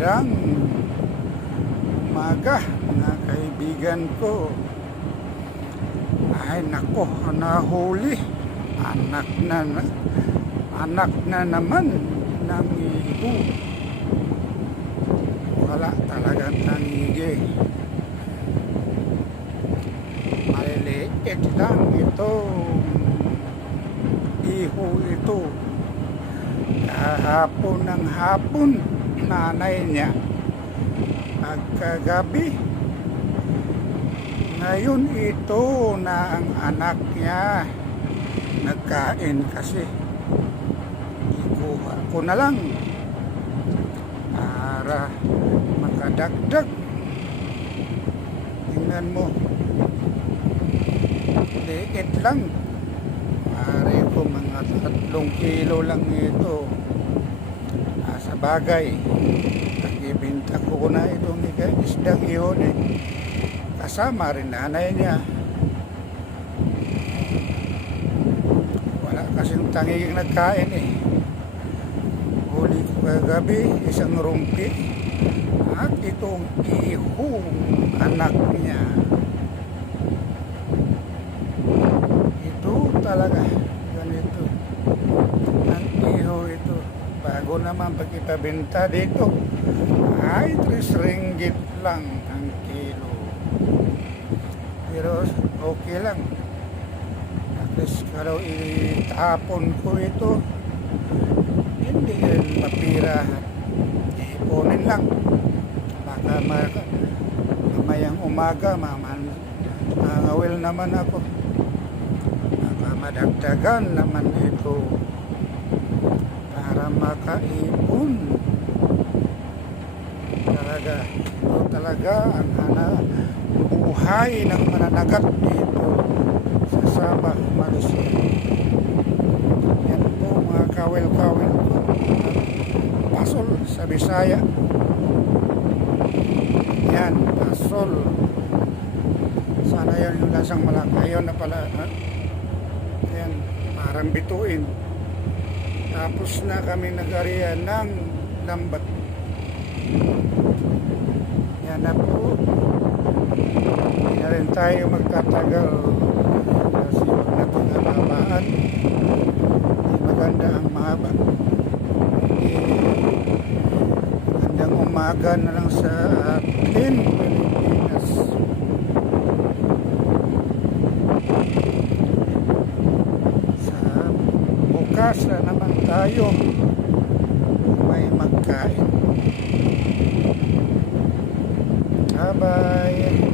Magandang umaga mga kaibigan ko. Ay nako, nahuli. Anak na naman ng iho. Wala talagang tangigi. Maliliit lang ito. Iho ito. Kahapon ng hapon, nanay niya pagkagabi. Ngayon ito na ang anak niya nagkain kasi. Ikuha ko na lang para makadagdag. Tingnan mo, liit lang. Pare ko mga 3 kilo lang ito. Sa bagay, nagbibinta ko na itong isdang iyon eh. Kasama rin nanay niya. Wala kasing tangiging nagkain eh. Huli ko kagabi, isang rumpi. At itong ihong anak niya. Ito talaga, ganito. Ang iho ito. Bago naman pagkipabenta dito ay 3 ringgit lang ang kilo. Pero okay lang. At least kalau itapon ko ito, hindi rin mapirahan. Ipunin lang. Baka mamayang umaga mangawil naman ako. Baka madagdagan naman ito para makaipon. Ito talaga ang buhay ng mananagat dito sa Sabah, Malaysia. Yan po mga kawil-kawil ko. Pasol sa Bisaya. Yan, pasol. Sana yan yung lasang malaki. Ayun na pala. Yan, parang bituin. Tapos na kami nag-ariya ng lambat. Yan na po. Hindi na rin tayo magtatagal kasi huwag natin nababaan. Hindi maganda ang mahaba. Magandang umaga na lang sa atin, Pilipinas. Bukas na naman tayo may magkain. Bye-bye.